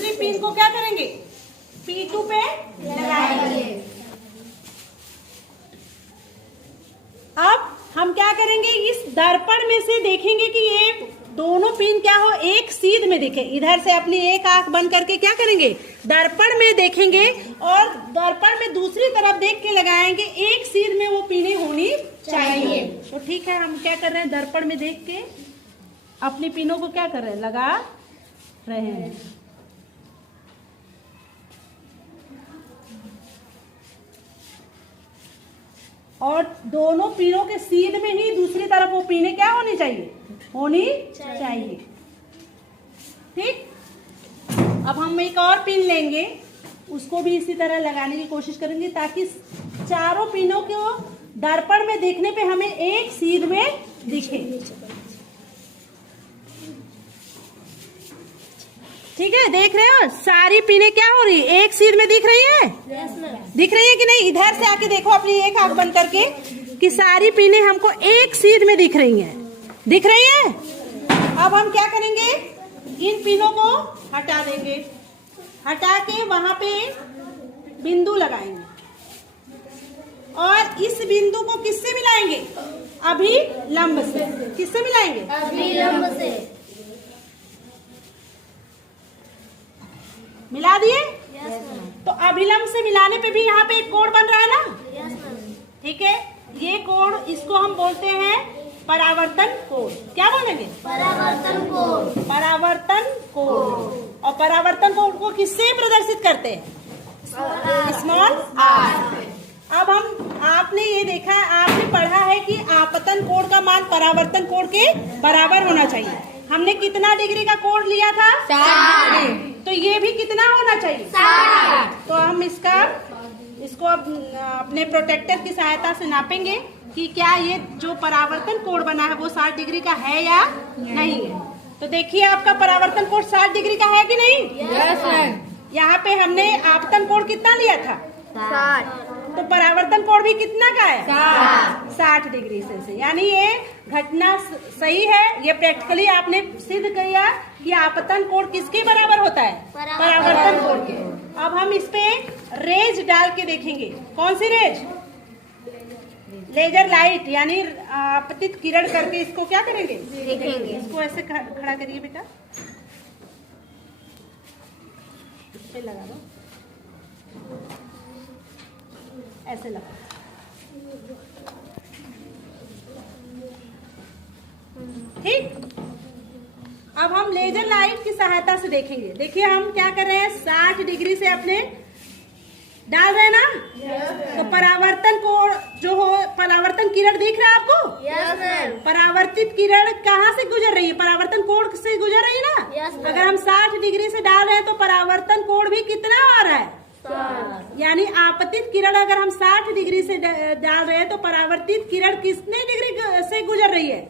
दूसरी पिन को क्या करेंगे, P2 पे लगाएंगे। अब हम क्या करेंगे, इस दर्पण में से देखेंगे कि ये दोनों पिन क्या हो, एक सीध में दिखे। इधर से अपनी एक आंख बंद करके क्या करेंगे, दर्पण में देखेंगे और दर्पण में दूसरी तरफ देख के लगाएंगे, एक सीध में वो पिने होनी चाहिए। तो ठीक है, हम क्या कर रहे हैं, दर्पण में देख के अपनी पिनों को क्या कर रहे हैं, लगा रहे हैं। और दोनों पिनों के सीध में ही दूसरी तरफ वो पिने क्या होनी चाहिए, होनी चाहिए। ठीक, अब हम एक और पिन लेंगे, उसको भी इसी तरह लगाने की कोशिश करेंगे ताकि चारों पिनों को दर्पण में देखने पे हमें एक सीध में दिखे। ठीक है, देख रहे हो सारी पिने क्या हो रही है, एक सीध में दिख रही है। दिख रही है कि नहीं, इधर से आके देखो अपनी एक आंख बंद करके कि सारी पिने हमको एक सीध में दिख रही हैं। दिख रही है। अब हम क्या करेंगे, इन पिनों को हटा देंगे, हटा के वहां पे बिंदु लगाएंगे और इस बिंदु को किससे मिलाएंगे, अभिलंब से। किससे मिलाएंगे, अभिलंब से। मिला दिए। तो अभिलंब से मिलाने पे भी यहाँ पे एक कोण बन रहा है ना। ठीक है, ये कोण, इसको हम बोलते हैं परावर्तन कोण। क्या बोलेंगे, परावर्तन कोण। परावर्तन कोण। और परावर्तन कोण को किससे प्रदर्शित करते हैं, स्मॉल आर। अब आपने ये देखा, आपने पढ़ा है कि आपतन कोण का मान परावर्तन कोण के बराबर होना चाहिए। हमने कितना डिग्री का कोण लिया था, 60। तो ये भी कितना होना चाहिए, 60। तो हम इसको अब अपने प्रोटेक्टर की सहायता से नापेंगे कि क्या ये जो परावर्तन कोण बना है वो 60 डिग्री का है या नहीं है। तो देखिए आपका परावर्तन कोण 60 डिग्री का है कि नहीं। यस। यहाँ पे हमने आपतन कोण कितना लिया था, 60। तो परावर्तन कोण भी कितना का है, 60 डिग्री से। यानी ये घटना सही है, ये प्रैक्टिकली आपने सिद्ध किया कि आपतन कोण किसके बराबर होता है, परावर्तन कोण के। अब हम इस पे रेज डाल के देखेंगे। कौन सी रेज, लेजर लाइट, यानी आपतित किरण करके इसको क्या करेंगे, देखेंगे। इसको ऐसे खड़ा करिए बेटा, इस पे लगा दो, ऐसे लगा। ठीक, अब हम लेजर लाइट की सहायता से देखेंगे। देखिए हम क्या कर रहे हैं, 60 डिग्री से अपने डाल रहे हैं ना। तो परावर्तन कोण जो हो, परावर्तन किरण दिख रहा है आपको। यस। परावर्तित किरण कहाँ से गुजर रही है, परावर्तन कोण से गुजर रही है ना। यस। अगर हम 60 डिग्री से डाल रहे हैं तो परावर्तन कोण भी कितना आ रहा है, 60। यानी आपतित किरण अगर हम 60 डिग्री से डाल रहे हैं तो परावर्तित किरण कितने डिग्री से गुजर रही है,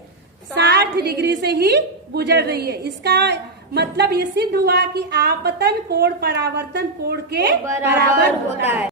60 डिग्री से ही गुजर रही है। इसका मतलब ये सिद्ध हुआ कि आपतन कोण परावर्तन कोण के बराबर होता है।